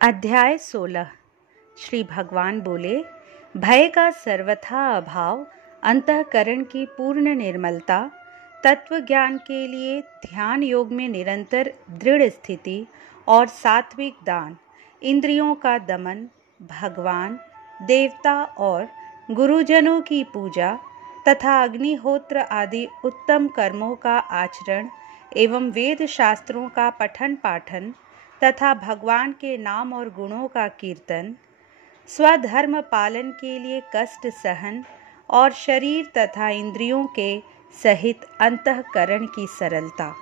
अध्याय 16। श्री भगवान बोले, भय का सर्वथा अभाव, अंतःकरण की पूर्ण निर्मलता, तत्व ज्ञान के लिए ध्यान योग में निरंतर दृढ़ स्थिति और सात्विक दान, इंद्रियों का दमन, भगवान, देवता और गुरुजनों की पूजा तथा अग्निहोत्र आदि उत्तम कर्मों का आचरण एवं वेद शास्त्रों का पठन पाठन तथा भगवान के नाम और गुणों का कीर्तन, स्वधर्म पालन के लिए कष्ट सहन और शरीर तथा इंद्रियों के सहित अंतःकरण की सरलता,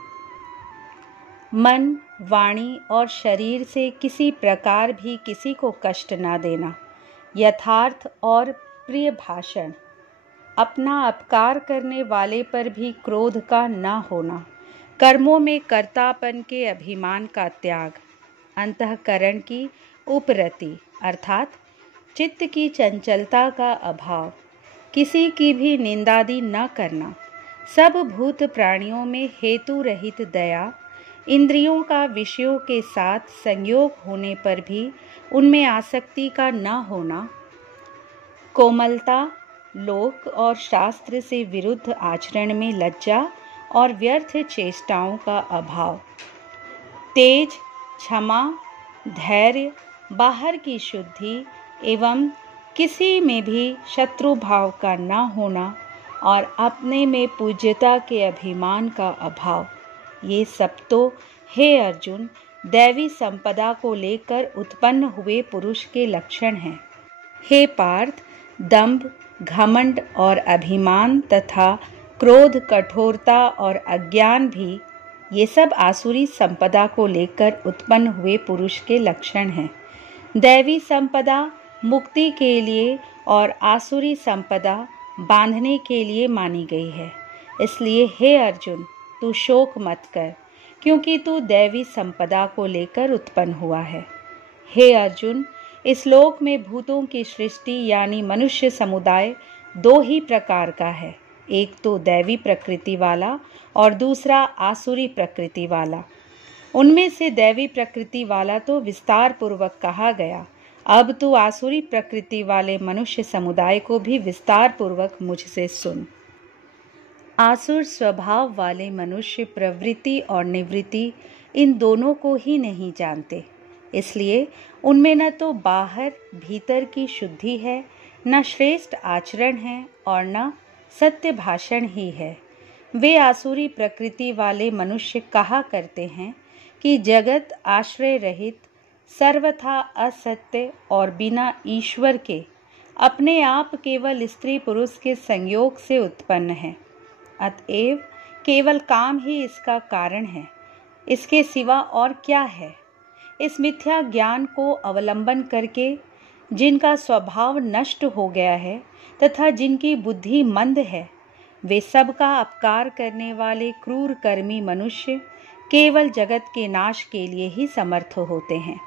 मन, वाणी और शरीर से किसी प्रकार भी किसी को कष्ट न देना, यथार्थ और प्रिय भाषण, अपना अपकार करने वाले पर भी क्रोध का न होना, कर्मों में कर्तापन के अभिमान का त्याग, अंतःकरण की उपरति अर्थात चित्त की चंचलता का अभाव, किसी की भी निंदादि न करना, सब भूत प्राणियों में हेतु रहित दया, इंद्रियों का विषयों के साथ संयोग होने पर भी उनमें आसक्ति का न होना, कोमलता, लोक और शास्त्र से विरुद्ध आचरण में लज्जा और व्यर्थ चेष्टाओं का अभाव, तेज, क्षमा, धैर्य, बाहर की शुद्धि एवं किसी में भी शत्रु भाव का न होना और अपने में पूज्यता के अभिमान का अभाव, ये सब तो हे अर्जुन दैवी संपदा को लेकर उत्पन्न हुए पुरुष के लक्षण हैं। हे पार्थ, दंभ, घमंड और अभिमान तथा क्रोध, कठोरता और अज्ञान भी ये सब आसुरी संपदा को लेकर उत्पन्न हुए पुरुष के लक्षण हैं। दैवी संपदा मुक्ति के लिए और आसुरी संपदा बांधने के लिए मानी गई है। इसलिए हे अर्जुन, तू शोक मत कर, क्योंकि तू दैवी संपदा को लेकर उत्पन्न हुआ है। हे अर्जुन, इस लोक में भूतों की सृष्टि यानी मनुष्य समुदाय दो ही प्रकार का है, एक तो दैवी प्रकृति वाला और दूसरा आसुरी प्रकृति वाला। उनमें से दैवी प्रकृति वाला तो विस्तार पूर्वक कहा गया, अब तू आसुरी प्रकृति वाले मनुष्य समुदाय को भी विस्तार पूर्वक मुझसे सुन। आसुर स्वभाव वाले मनुष्य प्रवृत्ति और निवृत्ति इन दोनों को ही नहीं जानते, इसलिए उनमें न तो बाहर भीतर की शुद्धि है, न श्रेष्ठ आचरण है और न सत्य भाषण ही है। वे आसुरी प्रकृति वाले मनुष्य कहा करते हैं कि जगत आश्रय रहित, सर्वथा असत्य और बिना ईश्वर के अपने आप केवल स्त्री पुरुष के संयोग से उत्पन्न है। अतएव केवल काम ही इसका कारण है, इसके सिवा और क्या है। इस मिथ्या ज्ञान को अवलंबन करके जिनका स्वभाव नष्ट हो गया है तथा जिनकी बुद्धि मंद है, वे सबका अपकार करने वाले क्रूर कर्मी मनुष्य केवल जगत के नाश के लिए ही समर्थ होते हैं।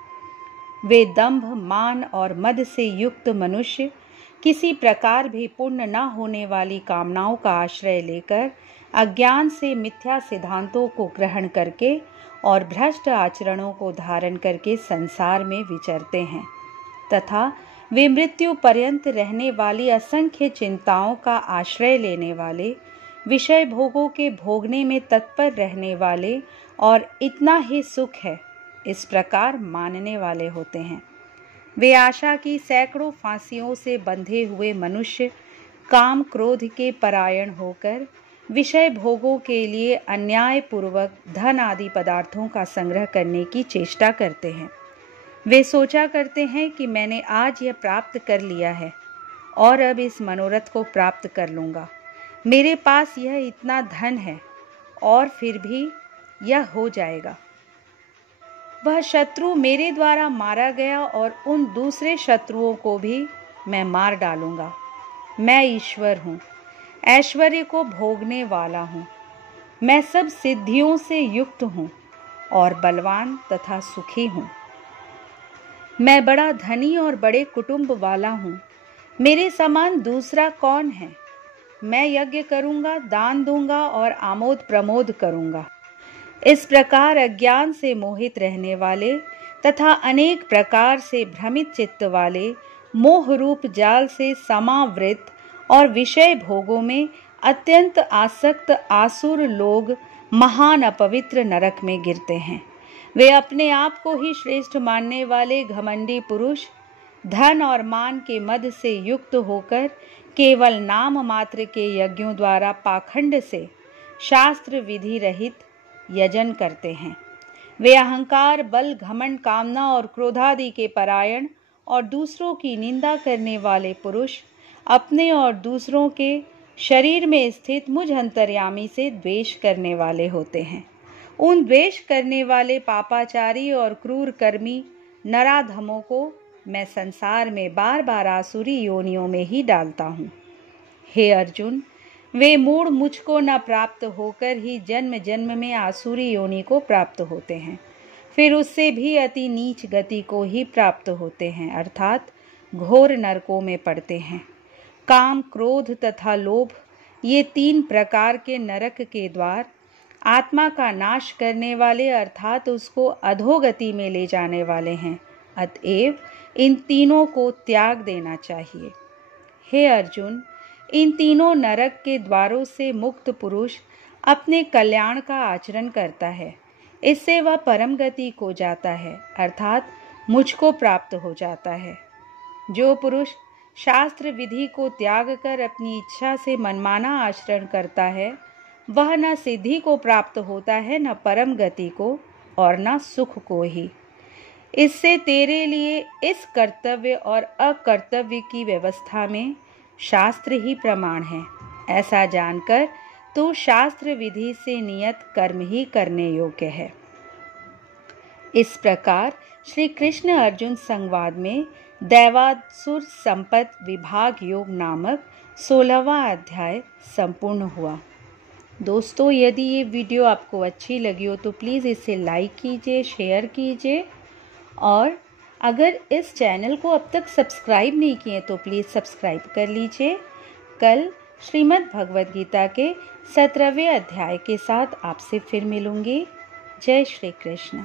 वे दंभ, मान और मद से युक्त मनुष्य किसी प्रकार भी पूर्ण न होने वाली कामनाओं का आश्रय लेकर अज्ञान से मिथ्या सिद्धांतों को ग्रहण करके और भ्रष्ट आचरणों को धारण करके संसार में विचरते हैं तथा वे मृत्यु पर्यंत रहने वाली असंख्य चिंताओं का आश्रय लेने वाले, विषय भोगों के भोगने में तत्पर रहने वाले और इतना ही सुख है इस प्रकार मानने वाले होते हैं। वे आशा की सैकड़ों फांसियों से बंधे हुए मनुष्य काम क्रोध के परायण होकर विषय भोगों के लिए अन्यायपूर्वक धन आदि पदार्थों का संग्रह करने की चेष्टा करते हैं। वे सोचा करते हैं कि मैंने आज यह प्राप्त कर लिया है और अब इस मनोरथ को प्राप्त कर लूँगा। मेरे पास यह इतना धन है और फिर भी यह हो जाएगा। वह शत्रु मेरे द्वारा मारा गया और उन दूसरे शत्रुओं को भी मैं मार डालूँगा। मैं ईश्वर हूँ, ऐश्वर्य को भोगने वाला हूँ। मैं सब सिद्धियों से युक्त हूँ और बलवान तथा सुखी हूँ। मैं बड़ा धनी और बड़े कुटुंब वाला हूँ। मेरे समान दूसरा कौन है। मैं यज्ञ करूँगा, दान दूंगा और आमोद प्रमोद करूँगा। इस प्रकार अज्ञान से मोहित रहने वाले तथा अनेक प्रकार से भ्रमित चित्त वाले, मोह रूप जाल से समावृत और विषय भोगों में अत्यंत आसक्त आसुर लोग महान अपवित्र नरक में गिरते हैं। वे अपने आप को ही श्रेष्ठ मानने वाले घमंडी पुरुष धन और मान के मद से युक्त होकर केवल नाम मात्र के यज्ञों द्वारा पाखंड से शास्त्र विधि रहित यजन करते हैं। वे अहंकार, बल, घमंड, कामना और क्रोधादि के परायण और दूसरों की निंदा करने वाले पुरुष अपने और दूसरों के शरीर में स्थित मुझ अंतर्यामी से द्वेष करने वाले होते हैं। उन द्वेष करने वाले पापाचारी और क्रूर कर्मी नराधमों को मैं संसार में बार बार आसुरी योनियों में ही डालता हूँ। हे अर्जुन, वे मूढ़ मुझको न प्राप्त होकर ही जन्म जन्म में आसुरी योनि को प्राप्त होते हैं, फिर उससे भी अति नीच गति को ही प्राप्त होते हैं, अर्थात घोर नरकों में पड़ते हैं। काम, क्रोध तथा लोभ, ये 3 प्रकार के नरक के द्वार आत्मा का नाश करने वाले अर्थात उसको अधोगति में ले जाने वाले हैं। अतएव इन तीनों को त्याग देना चाहिए। हे अर्जुन, इन तीनों नरक के द्वारों से मुक्त पुरुष अपने कल्याण का आचरण करता है। इससे वह परम गति को जाता है, अर्थात मुझको प्राप्त हो जाता है। जो पुरुष शास्त्र विधि को त्याग कर अपनी इच्छा से मनमाना आचरण करता है, वह न सिद्धि को प्राप्त होता है, न परम गति को और न सुख को ही। इससे तेरे लिए इस कर्तव्य और अकर्तव्य की व्यवस्था में शास्त्र ही प्रमाण है। ऐसा जानकर तू शास्त्र विधि से नियत कर्म ही करने योग्य है। इस प्रकार श्री कृष्ण अर्जुन संवाद में दैवासुर संपत विभाग योग नामक 16वां अध्याय संपूर्ण हुआ। दोस्तों, यदि ये वीडियो आपको अच्छी लगी हो तो प्लीज़ इसे लाइक कीजिए, शेयर कीजिए, और अगर इस चैनल को अब तक सब्सक्राइब नहीं किए तो प्लीज़ सब्सक्राइब कर लीजिए। कल श्रीमद् भगवद गीता के 17वें अध्याय के साथ आपसे फिर मिलूंगी। जय श्री कृष्ण।